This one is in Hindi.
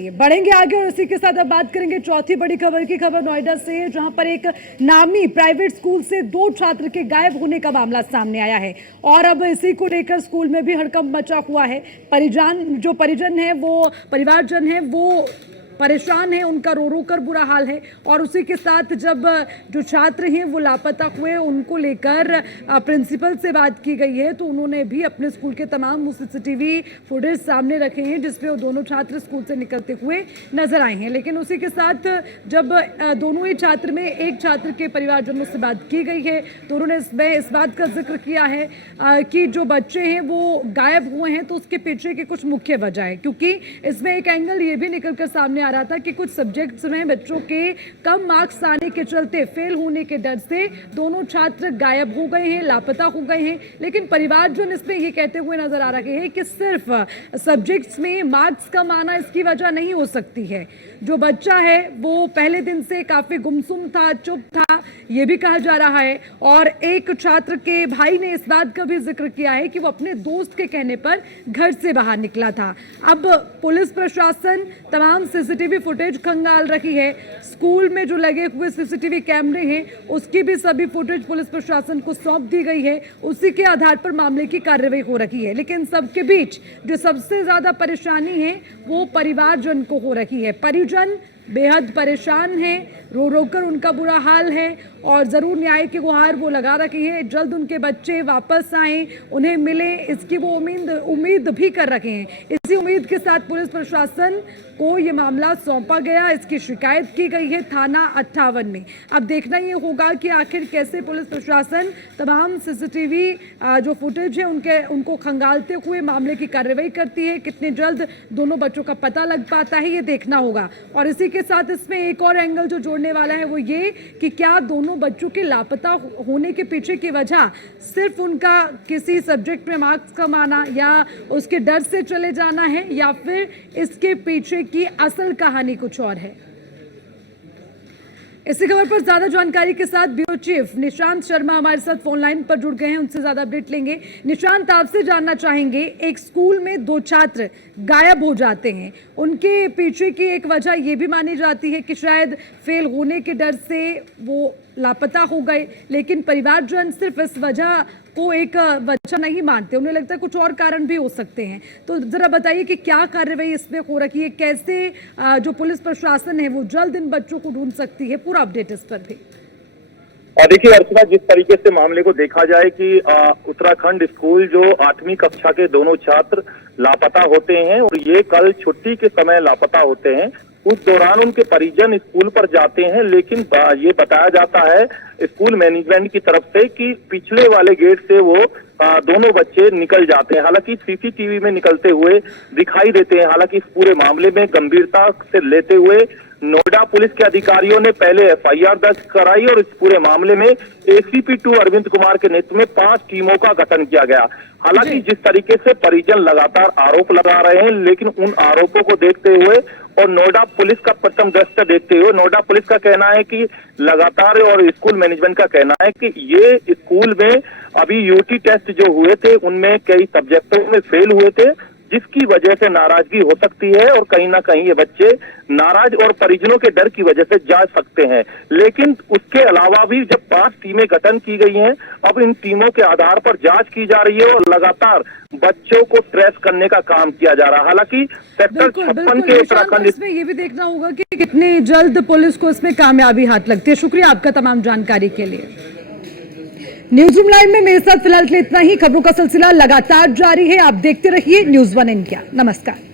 लिए। बढ़ेंगे आगे और इसी के साथ अब बात करेंगे चौथी बड़ी खबर की। खबर नोएडा से, जहां पर एक नामी प्राइवेट स्कूल से 2 छात्र के गायब होने का मामला सामने आया है और अब इसी को लेकर स्कूल में भी हड़कंप मचा हुआ है। परिवारजन है वो परेशान है, उनका रो रो कर बुरा हाल है। और उसी के साथ जब जो छात्र हैं वो लापता हुए, उनको लेकर प्रिंसिपल से बात की गई है तो उन्होंने भी अपने स्कूल के तमाम सीसीटीवी फुटेज सामने रखे हैं जिसमें वो दोनों छात्र स्कूल से निकलते हुए नजर आए हैं। लेकिन उसी के साथ जब दोनों ही छात्र में एक छात्र के परिवारजनों से बात की गई है तो उन्होंने इसमें इस बात का जिक्र किया है कि जो बच्चे हैं वो गायब हुए हैं तो उसके पीछे की कुछ मुख्य वजह है, क्योंकि इसमें एक एंगल ये भी निकल कर सामने रहा था कि कुछ सब्जेक्ट्स में बच्चों के कम मार्क्स आने के चलते, फेल होने के डर से दोनों छात्र गायब हो गए हैं, लापता हो गए हैं। लेकिन परिवारजन इसमें ये कहते हुए नजर आ रहे हैं कि सिर्फ सब्जेक्ट्स में मार्क्स कम आना इसकी वजह नहीं हो सकती है। जो बच्चा है वो पहले दिन से काफी गुमसुम था, चुप था, ये भी कहा जा रहा है। और एक छात्र के भाई ने इस बात का भी जिक्र किया है कि वो अपने दोस्त के कहने पर घर से बाहर निकला था। अब पुलिस प्रशासन तमाम सीसीटीवी फुटेज खंगाल रही है। स्कूल में जो लगे हुए सीसीटीवी कैमरे हैं उसकी भी सभी फुटेज पुलिस प्रशासन को सौंप दी गई है। उसी के आधार पर मामले की कार्रवाई हो रही है। लेकिन सबके बीच जो सबसे ज्यादा परेशानी है वो परिवारजन को हो रही है। परिजन बेहद परेशान हैं, रो रो कर उनका बुरा हाल है और ज़रूर न्याय की गुहार वो लगा रखी है। जल्द उनके बच्चे वापस आएं, उन्हें मिले, इसकी वो उम्मीद भी कर रखे हैं। इसी उम्मीद के साथ पुलिस प्रशासन को ये मामला सौंपा गया, इसकी शिकायत की गई है थाना 58 में। अब देखना ये होगा कि आखिर कैसे पुलिस प्रशासन तमाम सीसीटीवी जो फुटेज है उनको खंगालते हुए मामले की कार्रवाई करती है। कितने जल्द दोनों बच्चों का पता लग पाता है ये देखना होगा। और इसी के साथ इसमें एक और एंगल जो जोड़ने वाला है वो ये कि क्या दोनों बच्चों के लापता होने के पीछे की वजह सिर्फ उनका किसी सब्जेक्ट में मार्क्स कम आना या उसके डर से चले जाना है, या फिर इसके पीछे की असल कहानी कुछ और है। इसी खबर पर ज्यादा जानकारी के साथ ब्यूरो चीफ निशांत शर्मा हमारे साथ फोन लाइन पर जुड़ गए हैं, उनसे ज्यादा अपडेट लेंगे। निशांत, आपसे जानना चाहेंगे, एक स्कूल में 2 छात्र गायब हो जाते हैं, उनके पीछे की एक वजह यह भी मानी जाती है कि शायद फेल होने के डर से वो लापता हो गए, लेकिन परिवारजन सिर्फ इस वजह को एक वजह नहीं मानते, उन्हें लगता है कुछ और कारण भी हो सकते हैं। तो जरा बताइए कि क्या कार्रवाई इसमें हो रही है, कैसे जो पुलिस प्रशासन है वो जल्द इन बच्चों को ढूंढ सकती है, पूरा अपडेट इस पर भी। देखिए अर्चना, जिस तरीके से मामले को देखा जाए कि उत्तराखंड स्कूल जो 8वीं कक्षा के दोनों छात्र लापता होते हैं और ये कल छुट्टी के समय लापता होते हैं, उस दौरान उनके परिजन स्कूल पर जाते हैं, लेकिन ये बताया जाता है स्कूल मैनेजमेंट की तरफ से कि पिछले वाले गेट से वो दोनों बच्चे निकल जाते हैं। हालांकि सीसीटीवी में निकलते हुए दिखाई देते हैं। हालांकि इस पूरे मामले में गंभीरता से लेते हुए नोएडा पुलिस के अधिकारियों ने पहले एफआईआर दर्ज कराई और इस पूरे मामले में एसीपी 2 अरविंद कुमार के नेतृत्व में 5 टीमों का गठन किया गया। हालांकि जिस तरीके से परिजन लगातार आरोप लगा रहे हैं, लेकिन उन आरोपों को देखते हुए और नोएडा पुलिस का प्रथम दृष्टया देखते हुए नोएडा पुलिस का कहना है कि लगातार, और स्कूल मैनेजमेंट का कहना है कि ये स्कूल में अभी यूटी टेस्ट जो हुए थे उनमें कई सब्जेक्टों में फेल हुए थे, जिसकी वजह से नाराजगी हो सकती है और कहीं ना कहीं ये बच्चे नाराज और परिजनों के डर की वजह से जा सकते हैं। लेकिन उसके अलावा भी जब 5 टीमें गठन की गई हैं, अब इन टीमों के आधार पर जांच की जा रही है और लगातार बच्चों को ट्रेस करने का काम किया जा रहा है। हालांकि सेक्टर 56 के उत्तराखंड, इसमें ये भी देखना होगा कि कितनी जल्द पुलिस को इसमें कामयाबी हाथ लगती है। शुक्रिया आपका तमाम जानकारी के लिए। न्यूज रूम लाइव में मेरे साथ फिलहाल इतना ही। खबरों का सिलसिला लगातार जारी है, आप देखते रहिए न्यूज़ 1 इंडिया। नमस्कार।